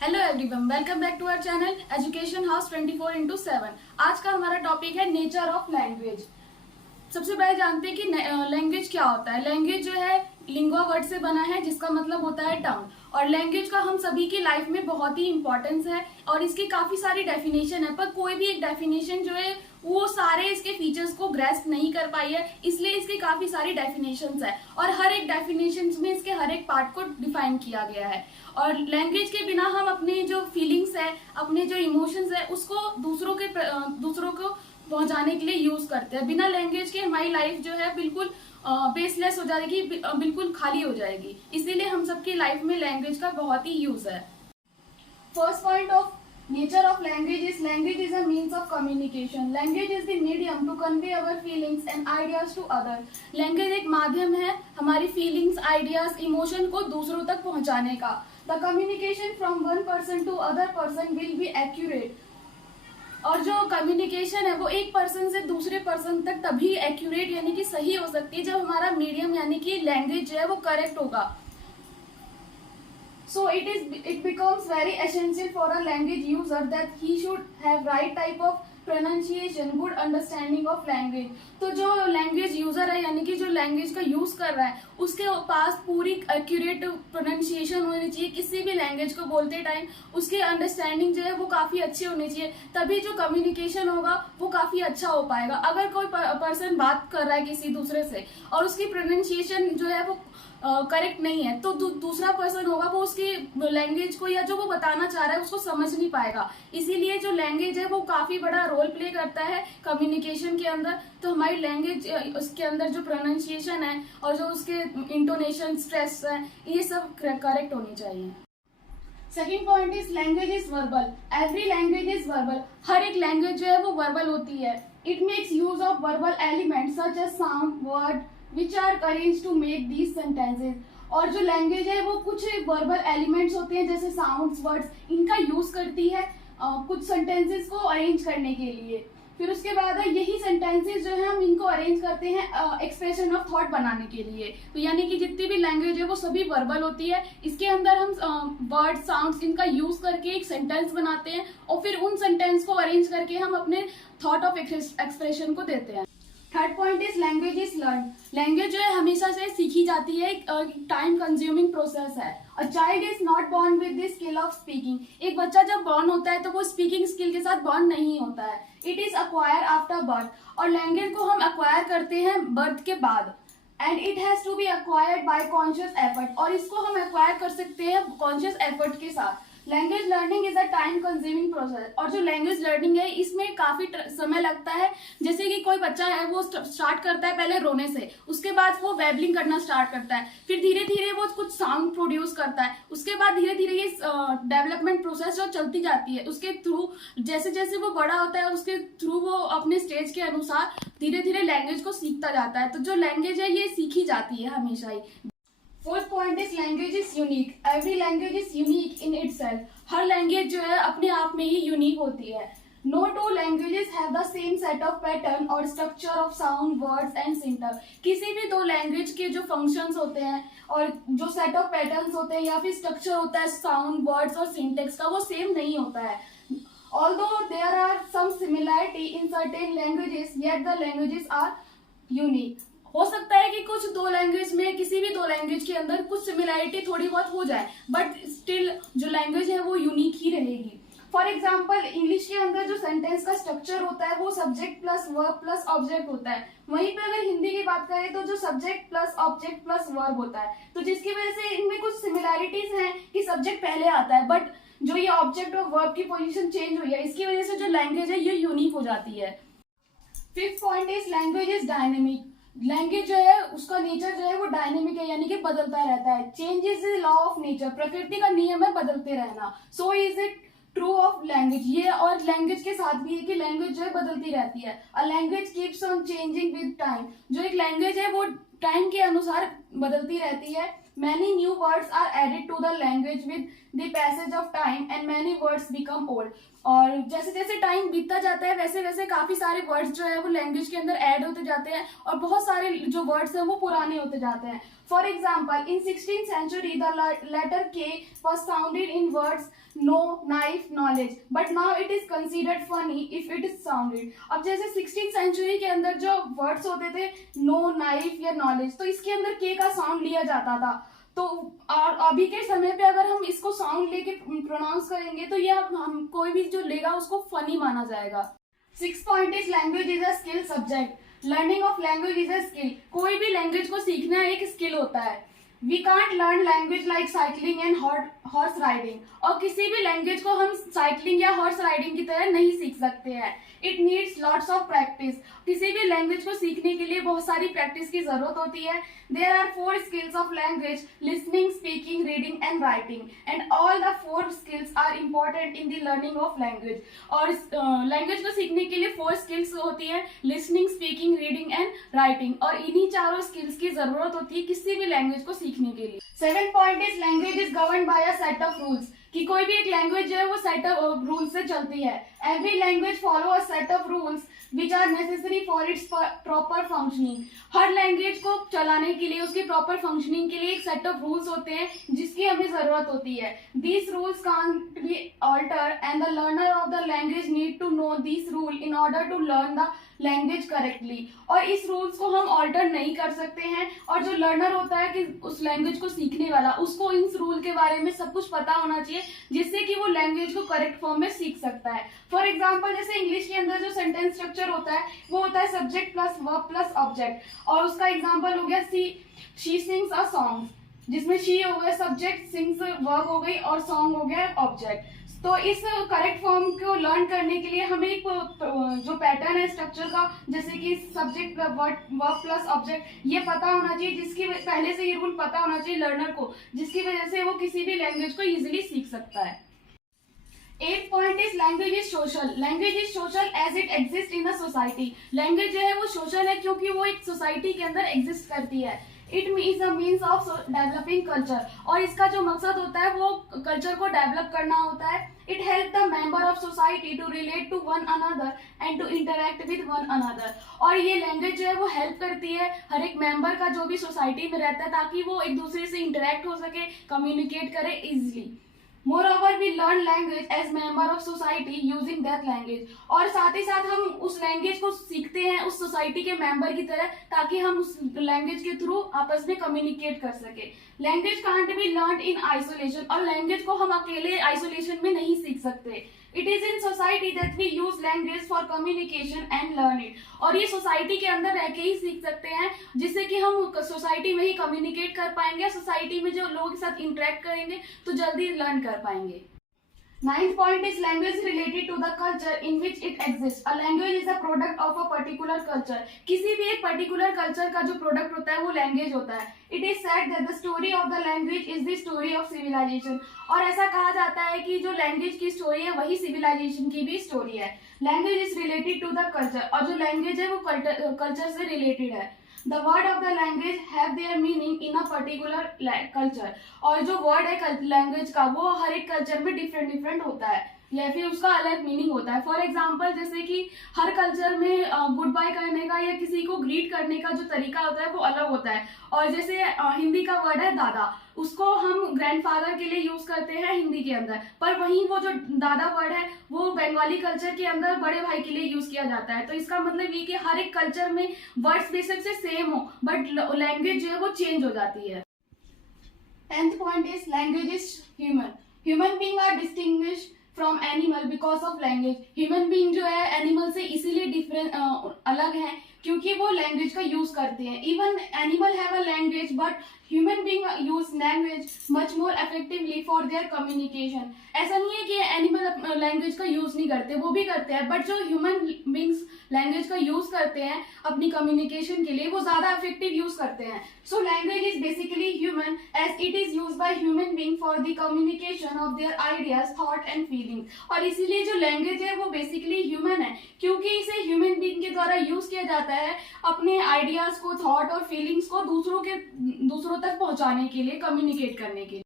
Hello everyone, welcome back to our channel education house 24/7। आज का हमारा टॉपिक है नेचर ऑफ लैंग्वेज। सबसे पहले जानते हैं कि लैंग्वेज क्या होता है। लैंग्वेज जो है लिंगुआ वर्ड से बना है, जिसका मतलब होता है टंग। और लैंग्वेज का हम सभी की लाइफ में बहुत ही इंपॉर्टेंस है और इसकी काफी सारी डेफिनेशन है, पर कोई भी एक डेफिनेशन जो है वो सारे इसके फीचर्स को ग्रेस्प नहीं कर पाई है, इसलिए इसकी काफी सारी डेफिनेशंस है और हर एक डेफिनेशन में इसके हर एक पार्ट को डिफाइन किया गया है। और लैंग्वेज के बिना हम अपने जो फीलिंग्स है, अपने जो इमोशंस है, उसको दूसरों को पहुंचाने के लिए यूज करते हैं। बिना लैंग्वेज के हमारी लाइफ जो है बिल्कुल बेसलेस हो जाएगी, बिल्कुल खाली हो जाएगी। इसीलिए हम सबकी लाइफ में लैंग्वेज का बहुत ही यूज है। First point of nature of language is a means of communication. Language is the medium to convey our feelings and ideas to others. Language एक माध्यम है हमारी फीलिंग्स, आइडियाज, इमोशन को दूसरों तक पहुंचाने का। The communication from one person to other person will be accurate. और जो कम्युनिकेशन है वो एक पर्सन से दूसरे पर्सन तक तभी एक्यूरेट यानी कि सही हो सकती है जब हमारा मीडियम यानी कि लैंग्वेज जो है वो करेक्ट होगा। So it becomes very essential for a language user that he should have right type of pronunciation, good understanding of language. तो जो लैंग्वेज यूजर है यानी कि जो लैंग्वेज का यूज कर रहा है उसके पास पूरी एक्यूरेट प्रोनाउंसिएशन होनी चाहिए। किसी भी लैंग्वेज को बोलते टाइम उसकी अंडरस्टैंडिंग जो है वो काफी अच्छी होनी चाहिए, तभी जो कम्युनिकेशन होगा वो काफी अच्छा हो पाएगा। अगर कोई पर्सन बात कर रहा है किसी दूसरे से और उसकी प्रोनाउंसिएशन जो है वो करेक्ट नहीं है तो दूसरा पर्सन होगा वो उसकी लैंग्वेज को या जो वो बताना चाह रहा है उसको समझ नहीं पाएगा। इसीलिए जो लैंग्वेज है वो काफी बड़ा रोल प्ले करता है कम्युनिकेशन के अंदर। तो हमारी लैंग्वेज उसके अंदर जो प्रोनाउंसिएशन है और जो उसके इंटोनेशन, स्ट्रेस है, ये सब करेक्ट होनी चाहिए। Second point is language is verbal. Every language is verbal. हर एक लैंग्वेज जो है वो वर्बल होती है। It makes use of verbal element such as sound, word which are arranged to make these sentences. और जो लैंग्वेज है वो कुछ वर्बल एलिमेंट्स होते हैं जैसे साउंड्स, वर्ड्स, इनका यूज करती है कुछ सेंटेंसेस को अरेंज करने के लिए। फिर उसके बाद है यही सेंटेंसेस जो है हम इनको अरेंज करते हैं एक्सप्रेशन ऑफ थॉट बनाने के लिए। तो यानी कि जितनी भी लैंग्वेज है वो सभी वर्बल होती है। इसके अंदर हम वर्ड, साउंड्स, इनका यूज करके एक सेंटेंस बनाते हैं और फिर उन सेंटेंस को अरेंज करके हम अपने थॉट ऑफ एक्सप्रेशन को देते हैं। Third point is language is learn. Language जो है हमेशा से सीखी जाती है, टाइम कंज्यूमिंग प्रोसेस है। A child is not born with the skill of speaking. एक बच्चा जब बॉर्न होता है तो वो स्पीकिंग स्किल के साथ बॉर्न नहीं होता है। It is acquire after birth. और लैंग्वेज को हम अक्वायर करते हैं बर्थ के बाद। And it has to be acquired by conscious effort. और इसको हम अक्वायर कर सकते हैं कॉन्शियस एफर्ट के साथ। Language learning is a time consuming process. और जो लैंग्वेज लर्निंग है इसमें काफी समय लगता है। जैसे कि कोई बच्चा है वो स्टार्ट करता है पहले रोने से, उसके बाद वो वेबलिंग करना स्टार्ट करता है, फिर धीरे धीरे वो कुछ साउंड प्रोड्यूस करता है, उसके बाद धीरे धीरे ये डेवलपमेंट प्रोसेस जो चलती जाती है उसके थ्रू जैसे जैसे वो बड़ा होता है उसके थ्रू वो अपने स्टेज के अनुसार धीरे धीरे लैंग्वेज को सीखता जाता है। तो जो लैंग्वेज है ये सीखी जाती है हमेशा ही। Fourth point is language is unique. Every language is unique in itself. हर लैंग्वेज जो है अपने आप में ही यूनिक होती है। No two languages have the same set of pattern और structure of sound, words and syntax. किसी भी दो लैंग्वेज के जो फंक्शंस होते हैं और जो सेट ऑफ पैटर्न्स होते हैं या फिर स्ट्रक्चर होता है साउंड, वर्ड्स और सिंटैक्स का, वो सेम नहीं होता है। Although there are some similarity in certain languages, yet the languages are unique. हो सकता है कि कुछ दो लैंग्वेज में, किसी भी दो लैंग्वेज के अंदर कुछ सिमिलैरिटी थोड़ी बहुत हो जाए, बट स्टिल जो लैंग्वेज है वो यूनिक ही रहेगी। फॉर एग्जाम्पल इंग्लिश के अंदर जो सेंटेंस का स्ट्रक्चर होता है वो subject plus verb plus object होता है। वहीं पे अगर हिंदी की बात करें तो जो subject plus object plus verb होता है। तो जिसकी वजह से इनमें कुछ सिमिलैरिटीज हैं कि सब्जेक्ट पहले आता है, बट जो ये ऑब्जेक्ट और वर्ब की पोजीशन चेंज हुई है, इसकी वजह से जो लैंग्वेज है ये यूनिक हो जाती है। Fifth point is language is dynamic. Language जो है उसका नेचर जो है वो डायनेमिक है यानी कि बदलता रहता है। Change is the law of nature. प्रकृति का नियम है बदलते रहना। So is it true of language. ये और लैंग्वेज के साथ भी है कि लैंग्वेज जो है बदलती रहती है। A language keeps on changing with time. जो एक लैंग्वेज है वो टाइम के अनुसार बदलती रहती है। Many new words are added to the language with the passage of time and many words become old. और जैसे जैसे टाइम बीतता जाता है वैसे वैसे काफी सारे वर्ड्स जो है वो लैंग्वेज के अंदर ऐड होते जाते हैं और बहुत सारे जो वर्ड्स हैं वो पुराने होते जाते हैं. For example in 16th century the letter K was sounded in words no, knife, knowledge, but now it is considered funny if it is sounded. अब जैसे 16th सेंचुरी के अंदर जो वर्ड्स होते थे नो, नाइफ या नॉलेज, तो इसके अंदर के का साउंड लिया जाता था. तो और अभी के समय पे अगर हम इसको साउंड लेके प्रोनाउंस करेंगे तो ये हम कोई भी जो लेगा उसको फनी माना जाएगा. 6th point is language is a skill subject. Learning of language is a skill. कोई भी लैंग्वेज को सीखना एक स्किल होता है. We can't learn language like cycling and horse riding. और किसी भी लैंग्वेज को हम साइकिलिंग या हॉर्स राइडिंग की तरह नहीं सीख सकते हैं. It needs lots of practice. किसी भी लैंग्वेज को सीखने के लिए बहुत सारी प्रैक्टिस की जरूरत होती है. There are 4 skills of language: listening, speaking, reading and writing. And all the 4 skills are important in the learning of language. और लैंग्वेज को सीखने के लिए 4 स्किल्स होती है: listening, speaking, reading and writing. और इन्हीं चारों स्किल्स की जरूरत होती है किसी भी लैंग्वेज को सीखने के लिए. 7th point is language is govern by a set of rules. कि कोई भी एक लैंग्वेज जो है वो सेट ऑफ रूल्स से चलती है. Every language follow a set of rules which are necessary for its proper functioning. हर लैंग्वेज को चलाने के लिए, उसकी प्रॉपर फंक्शनिंग के लिए एक सेट ऑफ रूल्स होते हैं जिसकी हमें जरूरत होती है. These rules can't be alter and the learner of the language need to know this rule in order to learn the language correctly. और इस रूल्स को हम ऑल्टर नहीं कर सकते हैं. और जो लर्नर होता है कि उस लैंग्वेज को सीखने वाला, उसको इस रूल के बारे में सब कुछ पता होना चाहिए जिससे कि वो लैंग्वेज को करेक्ट फॉर्म में सीख सकता है. फॉर एग्जाम्पल जैसे इंग्लिश के अंदर जो सेंटेंस स्ट्रक्चर होता है वो होता है subject plus verb plus object. और उसका एग्जाम्पल हो गया शी सिंग्स अ सॉन्ग, जिसमें शी हो गया सब्जेक्ट, सिंग्स वर्ब हो गई और सॉन्ग हो गया ऑब्जेक्ट. तो इस करेक्ट फॉर्म को लर्न करने के लिए हमें एक जो पैटर्न है स्ट्रक्चर का, जैसे कि सब्जेक्ट वर्ब प्लस ऑब्जेक्ट, ये पता होना चाहिए, जिसकी पहले से ये रूल पता होना चाहिए लर्नर को, जिसकी वजह से वो किसी भी लैंग्वेज को इजीली सीख सकता है. 8th point is language is social. Language is social as it exist in a society. Language जो है वो सोशल है क्योंकि वो एक सोसाइटी के अंदर एग्जिस्ट करती है. It is a means of developing culture. और इसका जो मकसद होता है वो कल्चर को डेवलप करना होता है. It help the member of society to relate to one another and to interact with one another. और ये लैंग्वेज जो है वो हेल्प करती है हर एक मेंबर का जो भी सोसाइटी में रहता है, ताकि वो एक दूसरे से इंटरेक्ट हो सके, कम्युनिकेट करे easily. Moreover, we learn language as member of society using that language. और साथ ही साथ हम उस लैंग्वेज को सीखते हैं उस सोसाइटी के मेंबर की तरह, ताकि हम उस लैंग्वेज के थ्रू आपस में कम्युनिकेट कर सके. Language can't be learn in isolation. और लैंग्वेज को हम अकेले आइसोलेशन में नहीं सीख सकते. It is in society that we use language for communication and learn it. और ये सोसाइटी के अंदर रह के ही सीख सकते हैं, जिससे कि हम सोसाइटी में ही कम्युनिकेट कर पाएंगे, सोसाइटी में जो लोगों के साथ इंटरेक्ट करेंगे तो जल्दी लर्न कर पाएंगे. 9th point is language related to the culture in which it exists. A language is a product of a particular culture. किसी भी एक particular culture का जो product होता है वो language होता है. It is said that the story of the language is the story of civilization. और ऐसा कहा जाता है कि जो language की story है वही civilization की भी story है. Language is related to the culture. और जो language है वो culture से related है. The word of the language have their meaning in a particular culture. और जो word है language का वो हर एक culture में different होता है या फिर उसका अलग मीनिंग होता है. फॉर एग्जाम्पल जैसे कि हर कल्चर में गुड बाय करने का या किसी को ग्रीट करने का जो तरीका होता है वो अलग होता है. और जैसे हिंदी का वर्ड है दादा, उसको हम ग्रैंडफादर के लिए यूज करते हैं हिंदी के अंदर, पर वहीं वो जो दादा वर्ड है वो बंगाली कल्चर के अंदर बड़े भाई के लिए यूज किया जाता है. तो इसका मतलब ये कि हर एक कल्चर में वर्ड्स बेशक से सेम हो बट लैंग्वेज जो है वो चेंज हो जाती है. 10th point is language is human. Human being are distinguished from animal because of language. Human being जो है एनिमल से इसीलिए डिफरेंट अलग है क्योंकि वो लैंग्वेज का यूज करते हैं. Even animal have a language but human being use language much more effectively for their communication. ऐसा नहीं है कि एनिमल लैंग्वेज का यूज नहीं करते, वो भी करते हैं, बट जो ह्यूमन बींग्स लैंग्वेज का यूज करते हैं अपनी कम्युनिकेशन के लिए वो ज्यादा इफेक्टिव यूज करते हैं. So language is basically human as it is use by human being for the communication of their ideas, thought and feeling. और इसीलिए जो लैंग्वेज है वो बेसिकली ह्यूमन है क्योंकि इसे ह्यूमन बीइंग के द्वारा यूज किया जाता है अपने आइडियाज को, थॉट और फीलिंग्स को दूसरों तक पहुंचाने के लिए, कम्युनिकेट करने के लिए.